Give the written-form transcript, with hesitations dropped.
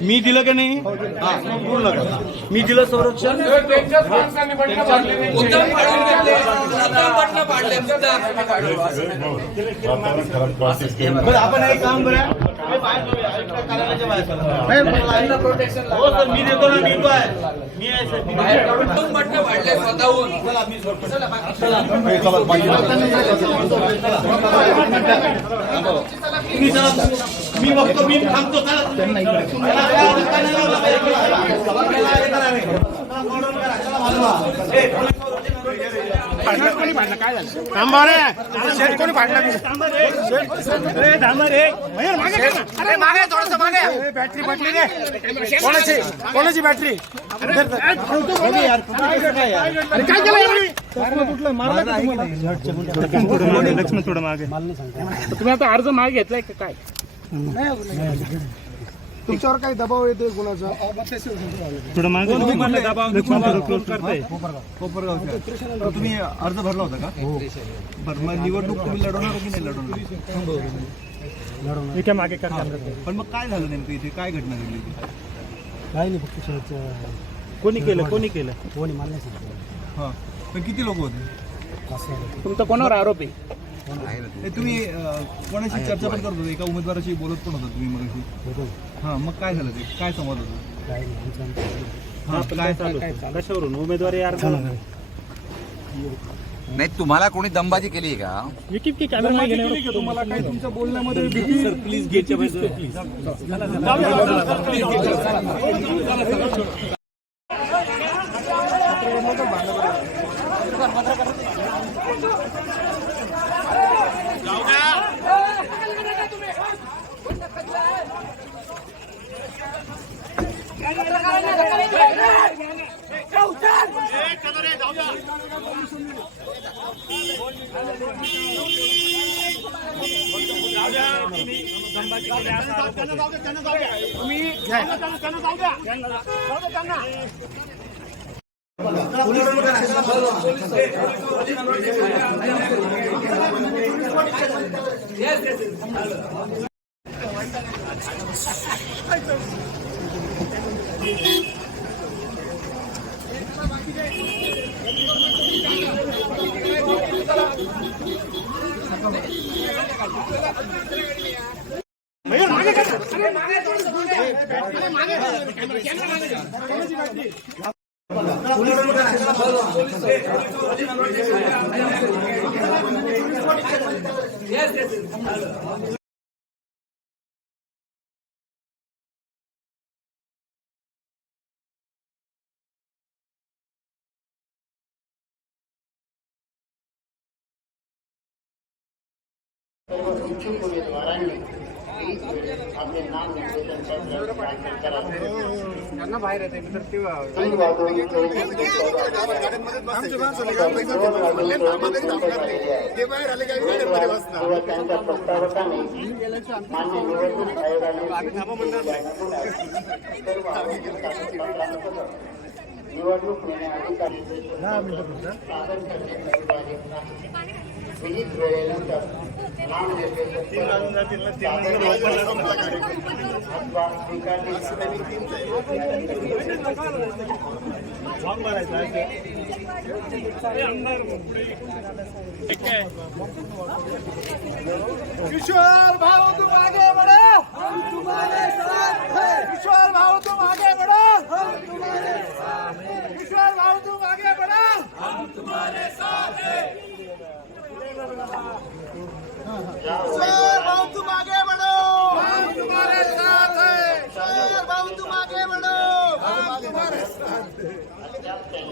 मी दिलं का नाही मी दिलं संरक्षण आपण एक काम करूया मी देतो ना मी मी बघतो मी थांबतो काय झालं थांबा रे शेट कोणी पाडला अरे मागे थोडस मागे बॅटरी पडली रे कोणाची बॅटरी अरे काय केलं कुठलं मारलं लक्ष्मण थोडं मागे तुम्ही आता अर्ज मागे घेतलाय का काय तुमच्यावर काही दबाव येते गुणाचा थोडं मागे करताय तुम्ही अर्ज भरला होता का बरं मग निवडणूक तुम्ही लढवणार की नाही लढवणार मी काय मागे करणार पण मग काय झालं नेमकं इथे काय घटना घडली होती काय नाही फक्त कोणी केलं कोणी मला नाही सांगितलं हां पण किती लोक होते तुमचा कोणावर आरोप आहे तुम्ही कोणाशी चर्चा पण करत होते एका उमेदवाराशी बोलत पण होता तुम्ही मग हां मग काय झालं ते काय संवाद होता कशावरून उमेदवारी अर्ज नाही तुम्हाला कोणी दमबाजी केली का तुम्हाला काय तुमच्या बोलण्यामध्ये प्लीज गेटच्या प्लीज इच्छुक उमेदवारांनी आपले नाम त्यांना बाहेर येते त्यांच्या प्रस्तावकाने मान्य निवडणूक आयोगाने निवडणूक निर्णय अधिकारी सादर करण्यासाठी विहित वेळेनंतर नामनिर्देशन अथवा स्वीकारली किशोर भाऊ तुम आगे बढ़ो, हम तुम्हारे साथ हैं। किशोर भाऊ तुम आगे बढ़ो, हम तुम्हारे साथ हैं। किशोर भाऊ तुम आगे बढ़ो, हम तुम्हारे साथ हैं। किशोर भाऊ तुम आगे बढ़ो, हम तुम्हारे साथ हैं। किशोर भाऊ तुम आगे बढ़ो, हम तुम्हारे साथ हैं।